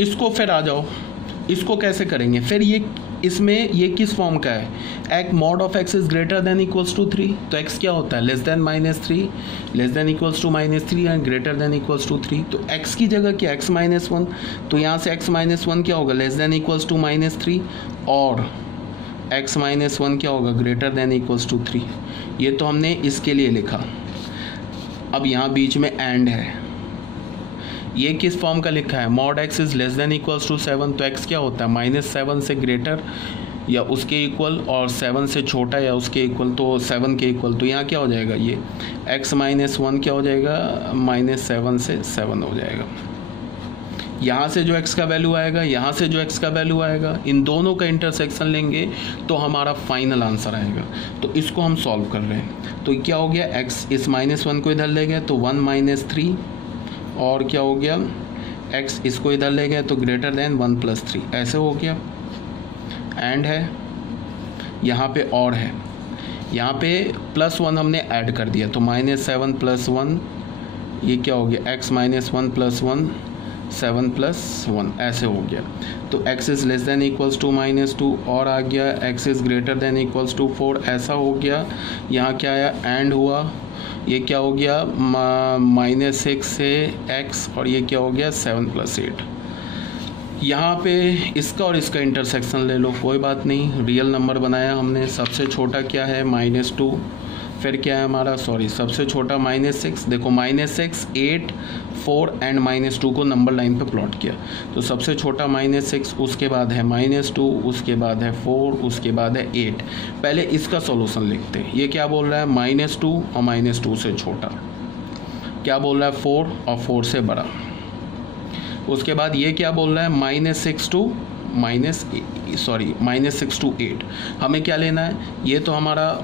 इसको फिर आ जाओ, इसको कैसे करेंगे फिर, ये इसमें ये किस फॉर्म का है, एक mod of x is greater than equals to 3, तो एक्स क्या होता है less than -3, less than equals to -3 and greater than equals to 3, तो एक्स की जगह क्या एक्स -1, तो यहाँ से एक्स -1 क्या होगा लेस देन इक्वल्स टू -3 और एक्स -1 क्या होगा ग्रेटर देन इक्वल्स टू 3। ये तो हमने इसके लिए लिखा। अब यहाँ बीच में एंड है, ये किस फॉर्म का लिखा है, mod x is less than equals to 7, तो एक्स क्या होता है -7 से ग्रेटर या उसके इक्वल और 7 से छोटा या उसके इक्वल, तो 7 के इक्वल, तो यहाँ क्या हो जाएगा ये x -1 क्या हो जाएगा -7 से 7 हो जाएगा। यहाँ से जो x का वैल्यू आएगा, यहाँ से जो x का वैल्यू आएगा, इन दोनों का इंटरसेक्शन लेंगे तो हमारा फाइनल आंसर आएगा। तो इसको हम सॉल्व कर रहे हैं, तो क्या हो गया x इस -1 को इधर ले गए तो 1 - 3 और क्या हो गया x इसको इधर ले गए तो ग्रेटर देन 1 + 3, ऐसे हो गया। एंड है यहाँ पे और है, यहाँ पे +1 हमने ऐड कर दिया तो -7 + 1 ये क्या हो गया x -1 + 1 7 + 1 ऐसे हो गया। तो x is less than equals to -2 और आ गया x is greater than equals to 4 ऐसा हो गया। यहाँ क्या आया एंड हुआ, ये क्या हो गया -6 से x और ये क्या हो गया 7 + 8। यहाँ पे इसका और इसका इंटरसेक्शन ले लो, कोई बात नहीं, रियल नंबर बनाया हमने। सबसे छोटा क्या है -2, फिर क्या है हमारा सबसे छोटा -6, देखो -6 8 4 एंड -2 को नंबर लाइन पे प्लॉट किया, तो सबसे छोटा -6, उसके बाद है -2, उसके बाद है 4, उसके बाद है 8। पहले इसका सॉल्यूशन लिखते हैं। ये क्या बोल रहा है -2 और -2 से छोटा, क्या बोल रहा है 4 और 4 से बड़ा। उसके बाद ये क्या बोल रहा है -6 to 8। हमें क्या लेना है, ये तो हमारा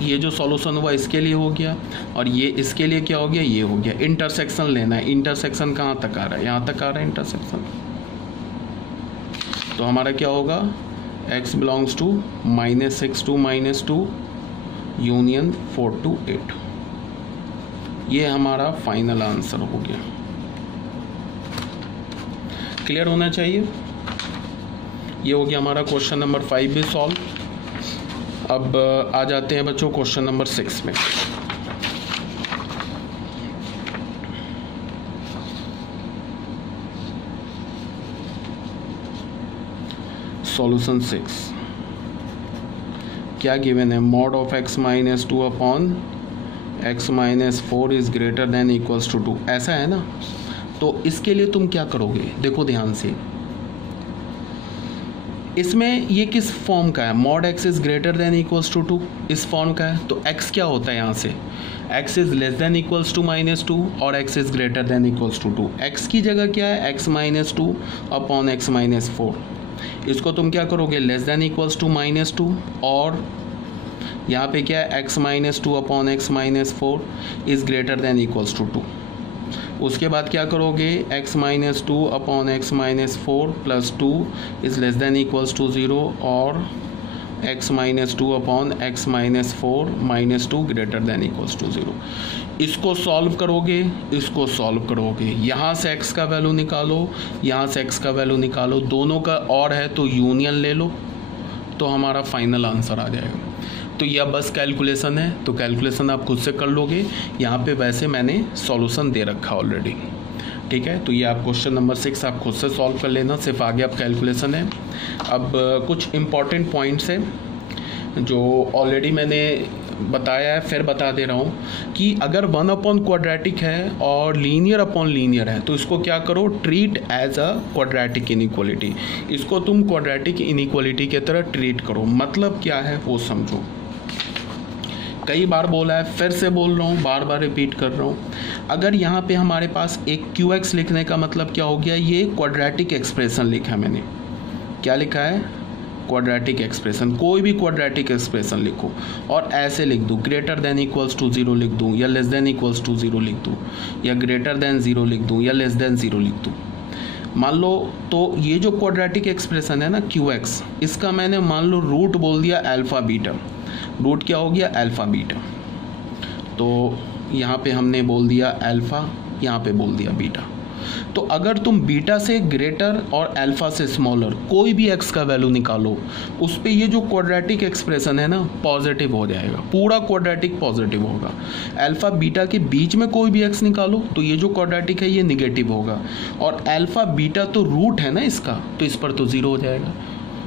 ये जो सॉल्यूशन हुआ इसके लिए हो गया और ये इसके लिए क्या हो गया ये हो गया। इंटरसेक्शन लेना है, इंटरसेक्शन कहाँ तक आ रहा है, यहाँ तक आ रहा है इंटरसेक्शन, तो हमारा क्या होगा x belongs to -6 to -2 union 4 to 8। ये हमारा फाइनल आंसर हो गया। क्लियर होना चाहिए। ये हो गया हमारा क्वेश्चन नंबर 5 भी सॉल्व। अब आ जाते हैं बच्चों क्वेश्चन नंबर 6 में। सॉल्यूशन 6 क्या गिवन है, mod of x -2 upon x -4 is greater than equals to 2, ऐसा है ना। तो इसके लिए तुम क्या करोगे, देखो ध्यान से, इसमें ये किस फॉर्म का है, mod x is greater than equals to 2, इस फॉर्म का है। तो x क्या होता है यहाँ से, x is less than equals to -2 और x is greater than equals to 2। x की जगह क्या है x -2 अपॉन x -4, इसको तुम क्या करोगे लेस देन इक्वल्स टू -2 और यहाँ पे क्या है x -2 upon x -4 is greater than equals to 2। उसके बाद क्या करोगे x -2 upon x -4 plus 2 is less than equals to 0 और x -2 upon x -4 -2 greater than equals to 0। इसको सॉल्व करोगे, इसको सॉल्व करोगे, यहाँ से x का वैल्यू निकालो, यहाँ से x का वैल्यू निकालो, दोनों का और है तो यूनियन ले लो, तो हमारा फाइनल आंसर आ जाएगा। तो यह बस कैलकुलेशन है, तो कैलकुलेशन आप खुद से कर लोगे। यहाँ पे वैसे मैंने सॉल्यूशन दे रखा ऑलरेडी, ठीक है। तो ये आप क्वेश्चन नंबर 6 आप खुद से सॉल्व कर लेना, सिर्फ आगे आप कैलकुलेशन है। अब कुछ इम्पॉर्टेंट पॉइंट्स हैं जो ऑलरेडी मैंने बताया है, फिर बता दे रहा हूँ कि अगर 1 अपॉन क्वाड्रेटिक है और लीनियर अपॉन लीनियर है तो इसको क्या करो, treat as a quadratic inequality. इसको तुम क्वाड्रेटिक इनइक्वालिटी की तरह ट्रीट करो। मतलब क्या है वो समझो, कई बार बोला है, फिर से बोल रहा हूँ, बार बार रिपीट कर रहा हूँ। अगर यहाँ पे हमारे पास एक QX लिखने का मतलब क्या हो गया, ये क्वाड्रेटिक एक्सप्रेशन लिखा है मैंने। क्या लिखा है, क्वाड्रेटिक एक्सप्रेशन। कोई भी क्वाड्रेटिक एक्सप्रेशन लिखो और ऐसे लिख दूँ, ग्रेटर देन इक्वल्स टू 0 लिख दूँ या लेस देन इक्वल्स टू 0 लिख दूँ या ग्रेटर देन 0 लिख दूँ या लेस देन 0 लिख दूँ। मान लो तो ये जो क्वाड्रेटिक एक्सप्रेशन है ना QX, इसका मैंने मान लो रूट बोल दिया अल्फ़ा बीटा। रूट क्या हो गया, अल्फ़ा बीटा। तो यहाँ पे हमने बोल दिया अल्फ़ा, यहाँ पे बोल दिया बीटा। तो अगर तुम बीटा से ग्रेटर और अल्फा से स्मॉलर कोई भी एक्स का वैल्यू निकालो, उस पे ये जो क्वाड्रेटिक एक्सप्रेशन है ना पॉजिटिव हो जाएगा, पूरा क्वाड्रेटिक पॉजिटिव होगा। अल्फा बीटा के बीच में कोई भी एक्स निकालो तो ये जो क्वाड्रेटिक है ये निगेटिव होगा, और अल्फा बीटा तो रूट है ना इसका, तो इस पर तो ज़ीरो हो जाएगा।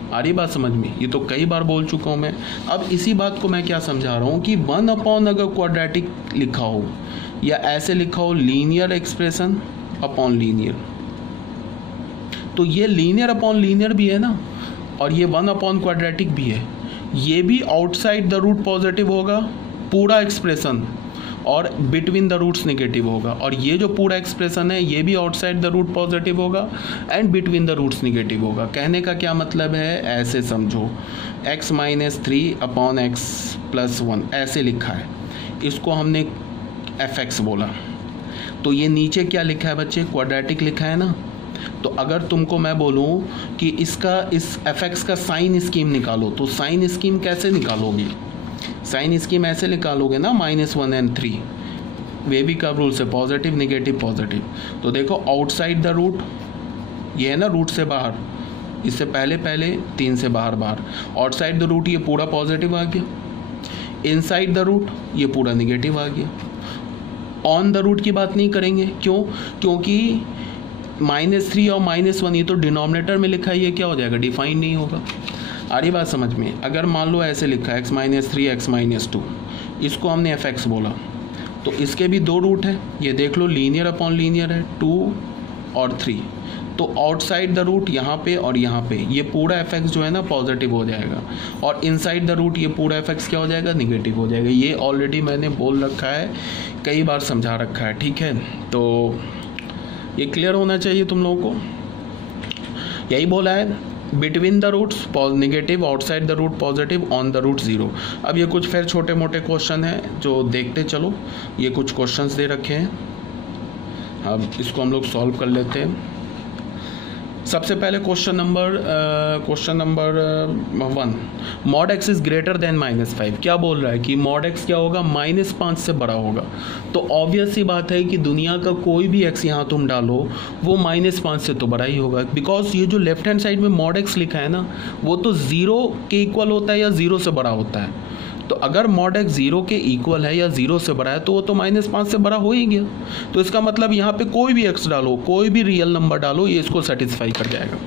आ रही बात समझ में? ये तो कई बार बोल चुका हूँ मैं। अब इसी बात को मैं क्या समझा रहा हूँ कि 1 अगर क्वाड्रेटिक लिखा हो या ऐसे लिखा हो लीनियर एक्सप्रेशन अपॉन लीनियर, तो ये लीनियर अपॉन लीनियर भी है ना, और ये 1 क्वाड्रेटिक भी है। ये भी आउटसाइड द रूट पॉजिटिव होगा पूरा एक्सप्रेशन, और बिटवीन द रूट्स नेगेटिव होगा, और ये जो पूरा एक्सप्रेशन है ये भी आउटसाइड द रूट पॉजिटिव होगा and between the roots negative होगा। कहने का क्या मतलब है, ऐसे समझो x - 3 अपॉन x + 1 ऐसे लिखा है, इसको हमने fx बोला। तो ये नीचे क्या लिखा है बच्चे, क्वाड्रेटिक लिखा है ना। तो अगर तुमको मैं बोलूँ कि इसका इस fx का साइन स्कीम निकालो, तो साइन स्कीम कैसे निकालोगे, साइन स्कीम ऐसे निकालोगे ना -1 और 3, वेवी कर्व रूल से, पॉजिटिव नेगेटिव पॉजिटिव। तो देखो आउटसाइड द रूट ये है ना, रूट से बाहर, इससे पहले 3 से बाहर, आउटसाइड द रूट ये पूरा पॉजिटिव आ गया, इनसाइड द रूट ये पूरा नेगेटिव आ गया। ऑन द रूट की बात नहीं करेंगे, क्यों, क्योंकि -3 और -1 ये तो डिनोमिनेटर में लिखा है, ये क्या हो जाएगा, डिफाइन नहीं होगा। आ रही बात समझ में? अगर मान लो ऐसे लिखा है x - 3 x - 2, इसको हमने fx बोला, तो इसके भी 2 रूट हैं, ये देख लो लीनियर अपॉन लीनियर है, 2 और 3। तो आउटसाइड द रूट यहाँ पे और यहाँ पे ये पूरा fx जो है ना पॉजिटिव हो जाएगा, और इनसाइड द रूट ये पूरा fx क्या हो जाएगा, निगेटिव हो जाएगा। ये ऑलरेडी मैंने बोल रखा है, कई बार समझा रखा है, ठीक है। तो ये क्लियर होना चाहिए तुम लोगों को। यही बोला है, between the roots negative, outside the root positive, on the root 0। अब ये कुछ फिर छोटे मोटे क्वेश्चन हैं जो देखते चलो। ये कुछ क्वेश्चंस दे रखे हैं, अब इसको हम लोग सॉल्व कर लेते हैं। सबसे पहले question number 1, mod x is greater then -5। क्या बोल रहा है कि मॉड x क्या होगा, -5 से बड़ा होगा। तो ऑब्वियस सी बात है कि दुनिया का कोई भी x यहाँ तुम डालो वो -5 से तो बड़ा ही होगा, बिकॉज ये जो लेफ्ट हैंड साइड में मॉड x लिखा है ना, वो तो 0 के इक्वल होता है या 0 से बड़ा होता है। तो अगर मॉड x 0 के इक्वल है या 0 से बड़ा है तो वो तो -5 से बड़ा हो ही गया। तो इसका मतलब यहाँ पे कोई भी x डालो, कोई भी रियल नंबर डालो, ये इसको सेटिस्फाई कर जाएगा,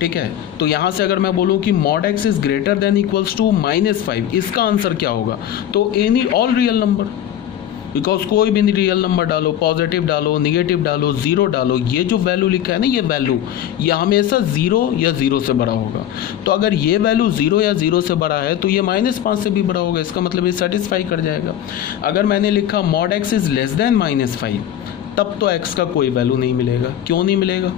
ठीक है। तो यहाँ से अगर मैं बोलूँ कि mod x is greater than equals to -5, इसका आंसर क्या होगा, तो any all real number, because कोई भी रियल नंबर डालो, पॉजिटिव डालो, निगेटिव डालो, 0 डालो, ये जो वैल्यू लिखा है ना, ये वैल्यू ये हमेशा 0 या 0 से बड़ा होगा। तो अगर ये वैल्यू 0 या 0 से बड़ा है तो ये -5 से भी बड़ा होगा, इसका मतलब ये सेटिस्फाई कर जाएगा। अगर मैंने लिखा mod x is less then -5, तब तो x का कोई वैल्यू नहीं मिलेगा। क्यों नहीं मिलेगा,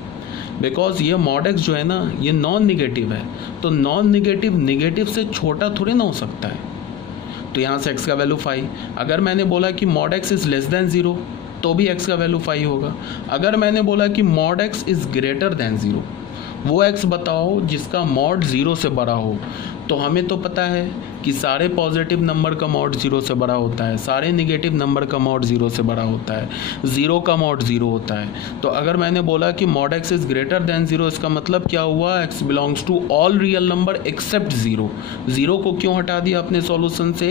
बिकॉज ये मॉड x जो है ना ये नॉन निगेटिव है, तो नॉन निगेटिव से छोटा थोड़ी ना हो सकता है। तो यहाँ से x का वैल्यू 5। अगर मैंने बोला कि mod x is less then 0 तो भी x का वैल्यू 5 होगा। अगर मैंने बोला कि mod x is greater than 0, वो x बताओ जिसका मॉड 0 से बड़ा हो। तो हमें तो पता है कि सारे पॉजिटिव नंबर का मॉड 0 से बड़ा होता है, सारे नेगेटिव नंबर का मॉड 0 से बड़ा होता है, 0 का मॉड 0 होता है। तो अगर मैंने बोला कि mod x is greater than 0, इसका मतलब क्या हुआ, x belongs to all real number except 0। 0 को क्यों हटा दिया अपने सॉल्यूशन से,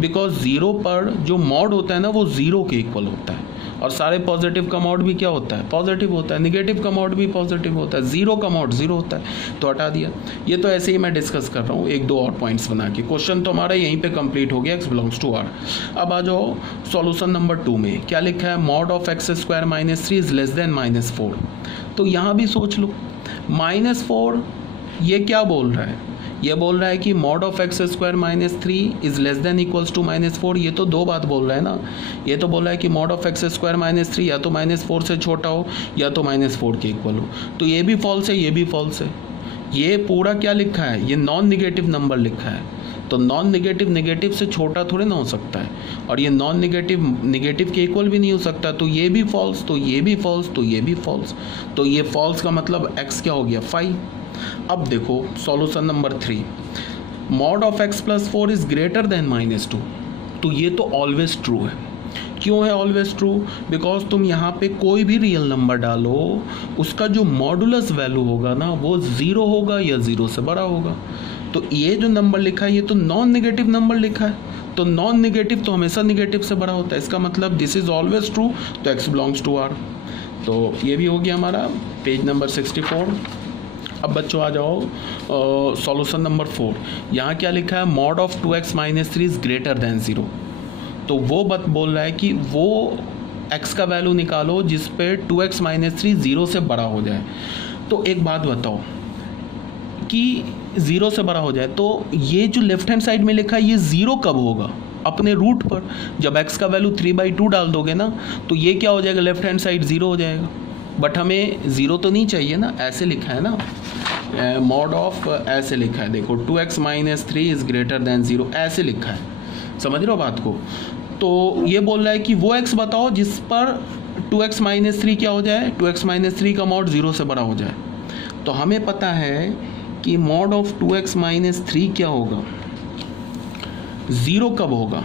बिकॉज 0 पर जो मॉड होता है ना वो 0 के इक्वल होता है, और सारे पॉजिटिव का मॉड भी क्या होता है, पॉजिटिव होता है, नेगेटिव का मॉड भी पॉजिटिव होता है, 0 का मॉड 0 होता है, तो हटा दिया। ये तो ऐसे ही मैं डिस्कस कर रहा हूँ, 1-2 और पॉइंट्स बना के। क्वेश्चन तो हमारा यहीं पे कंप्लीट हो गया, x बिलोंग्स टू r। अब आ जाओ सॉल्यूशन नंबर 2 में, क्या लिखा है, mod of x² - 3 is less then -4। तो यहाँ भी सोच लो, -4 ये क्या बोल रहा है, ये बोल रहा है कि mod of x² - 3 is less than equals to -4। ये तो 2 बात बोल रहा है ना, ये तो बोल रहा है कि मॉड ऑफ x² - 3 या तो -4 से छोटा हो या तो -4 के इक्वल हो। तो ये भी फॉल्स है, ये भी फॉल्स है। ये पूरा क्या लिखा है, ये नॉन निगेटिव नंबर लिखा है, तो नॉन निगेटिव से छोटा थोड़े ना हो सकता है, और ये नॉन निगेटिव के इक्वल भी नहीं हो सकता। तो ये भी फॉल्स, तो ये भी फॉल्स, तो ये भी फॉल्स। तो ये फॉल्स का मतलब x क्या हो गया, 5। अब देखो solution number 3, mod of x + 4 is greater then -2। तो ये तो ऑलवेज ट्रू है, क्यों है ऑलवेज ट्रू? बिकॉज तुम यहाँ पे कोई भी रियल नंबर डालो, उसका जो मॉडुलस वैल्यू होगा ना वो 0 होगा या 0 से बड़ा होगा। तो ये जो नंबर लिखा है ये तो नॉन नेगेटिव नंबर लिखा है, तो नॉन नेगेटिव तो हमेशा नेगेटिव से बड़ा होता है, इसका मतलब दिस इज ऑलवेज ट्रू, तो x बिलोंग्स टू R। तो ये भी हो गया हमारा पेज नंबर 64। अब बच्चों आ जाओ सॉल्यूशन नंबर 4। यहाँ क्या लिखा है? Mod of 2x minus 3 is greater than 0। तो वो बोल रहा है कि वो x का वैल्यू निकालो जिस पे 2x माइनस 3 0 से बड़ा हो जाए। तो एक बात बताओ कि 0 से बड़ा हो जाए, तो ये जो लेफ्ट हैंड साइड में लिखा है ये 0 कब होगा? अपने रूट पर। जब x का वैल्यू 3/2 डाल दोगे ना तो ये क्या हो जाएगा? लेफ्ट हैंड साइड 0 हो जाएगा। बट हमें 0 तो नहीं चाहिए ना, ऐसे लिखा है ना, मॉड ऑफ ऐसे लिखा है, देखो 2x minus 3 is greater than 0 ऐसे लिखा है, समझ रहे हो बात को? तो ये बोल रहा है कि वो x बताओ जिस पर 2x माइनस 3 क्या हो जाए? 2x माइनस 3 का मॉड 0 से बड़ा हो जाए। तो हमें पता है कि मॉड ऑफ 2x माइनस 3 क्या होगा? 0 कब होगा?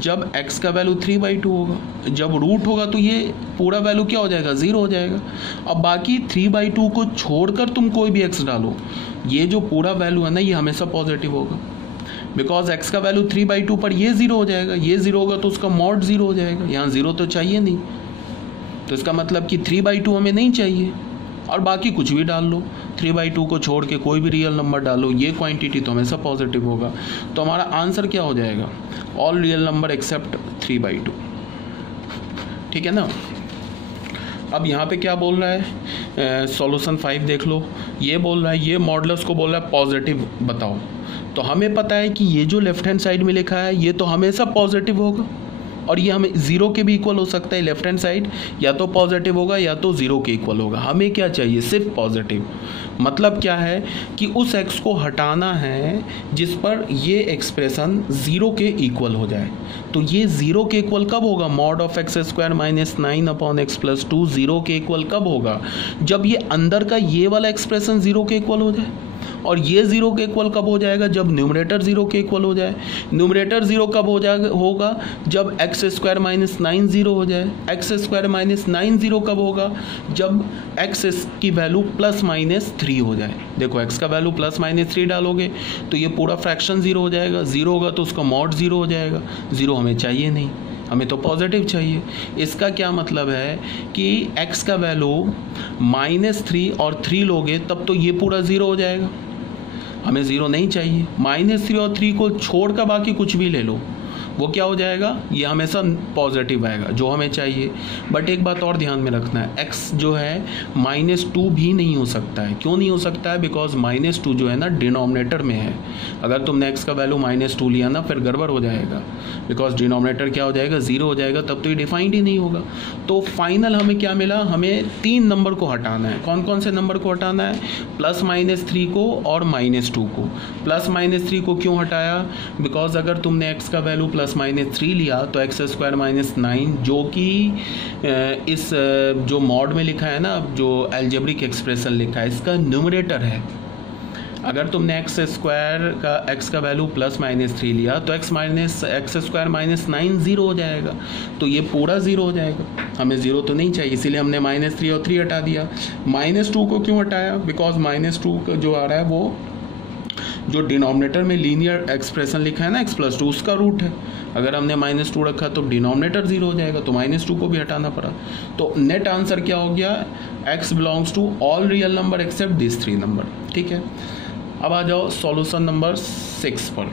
जब x का वैल्यू 3/2 होगा। जब रूट होगा तो ये पूरा वैल्यू क्या हो जाएगा? 0 हो जाएगा। अब बाकी 3/2 को छोड़कर तुम कोई भी x डालो, ये जो पूरा वैल्यू है ना ये हमेशा पॉजिटिव होगा, बिकॉज x का वैल्यू 3/2 पर ये 0 हो जाएगा, ये 0 होगा तो उसका मॉड 0 हो जाएगा। यहाँ 0 तो चाहिए नहीं, तो इसका मतलब कि 3/2 हमें नहीं चाहिए। और बाकी कुछ भी डाल लो, 3/2 को छोड़ के कोई भी रियल नंबर डालो, ये क्वांटिटी तो हमेशा पॉजिटिव होगा। तो हमारा आंसर क्या हो जाएगा? All real number accept 3/2। ठीक है ना? अब यहाँ पे क्या बोल रहा है? सॉल्यूशन 5 देख लो। ये बोल रहा है, ये मॉडुलस को बोल रहा है पॉजिटिव बताओ। तो हमें पता है कि ये जो लेफ्ट हैंड साइड में लिखा है ये तो हमेशा पॉजिटिव होगा, और ये हमें 0 के भी इक्वल हो सकता है। लेफ्ट हैंड साइड या तो पॉजिटिव होगा या तो 0 के इक्वल होगा। हमें क्या चाहिए? सिर्फ पॉजिटिव। मतलब क्या है कि उस x को हटाना है जिस पर ये एक्सप्रेशन 0 के इक्वल हो जाए। तो ये 0 के इक्वल कब होगा? Mod of x² minus 9/x+2 0 के इक्वल कब होगा? जब ये अंदर का ये वाला एक्सप्रेशन 0 के इक्वल हो जाए। और ये 0 के इक्वल कब हो जाएगा? जब न्यूमरेटर 0 के इक्वल हो जाए। न्यूमरेटर 0 कब हो जाएगा? होगा जब x² माइनस 9 0 हो जाए। x² माइनस 9 0 कब होगा? जब x की वैल्यू प्लस माइनस 3 हो जाए। देखो x का वैल्यू प्लस माइनस 3 डालोगे तो ये पूरा फ्रैक्शन 0 हो जाएगा। 0 होगा तो उसका मॉड 0 हो जाएगा। 0 हमें चाहिए नहीं, हमें तो पॉजिटिव चाहिए। इसका क्या मतलब है कि x का वैल्यू -3 और 3 लोगे तब तो ये पूरा 0 हो जाएगा। हमें 0 नहीं चाहिए। -3 और 3 को छोड़कर बाकी कुछ भी ले लो, वो क्या हो जाएगा? ये हमेशा पॉजिटिव आएगा जो हमें चाहिए। बट एक बात और ध्यान में रखना है, x जो है -2 भी नहीं हो सकता है। क्यों नहीं हो सकता है? बिकॉज -2 जो है ना डिनोमिनेटर में है। अगर तुमने x का वैल्यू -2 लिया ना फिर गड़बड़ हो जाएगा, बिकॉज डिनोमिनेटर क्या हो जाएगा? 0 हो जाएगा, तब तो ये डिफाइंड ही नहीं होगा। तो फाइनल हमें क्या मिला? हमें 3 नंबर को हटाना है। कौन कौन से नंबर को हटाना है? +-3 को और -2 को। +-3 को क्यों हटाया? बिकॉज अगर तुमने x का वैल्यू +-3 लिया तो x² माइनस 9 जो कि इस जो मॉड में लिखा है ना, जो एल्जेब्रिक एक्सप्रेशन लिखा है, इसका न्यूमरेटर है। अगर तुमने x का वैल्यू +-3 लिया तो x² माइनस 9 0 हो जाएगा, तो ये पूरा 0 हो जाएगा। हमें 0 तो नहीं चाहिए, इसीलिए हमने -3 और 3 हटा दिया। -2 को क्यों हटाया? बिकॉज -2 का जो आ रहा है वो जो डिनोमिनेटर में लीनियर एक्सप्रेशन लिखा है ना x+2 उसका रूट है। अगर हमने -2 रखा तो डिनोमिनेटर 0 हो जाएगा, तो -2 को भी हटाना पड़ा। तो नेट आंसर क्या हो गया? x belongs to all real number except this 3 number. ठीक है, अब आ जाओ सॉल्यूशन नंबर 6 पर।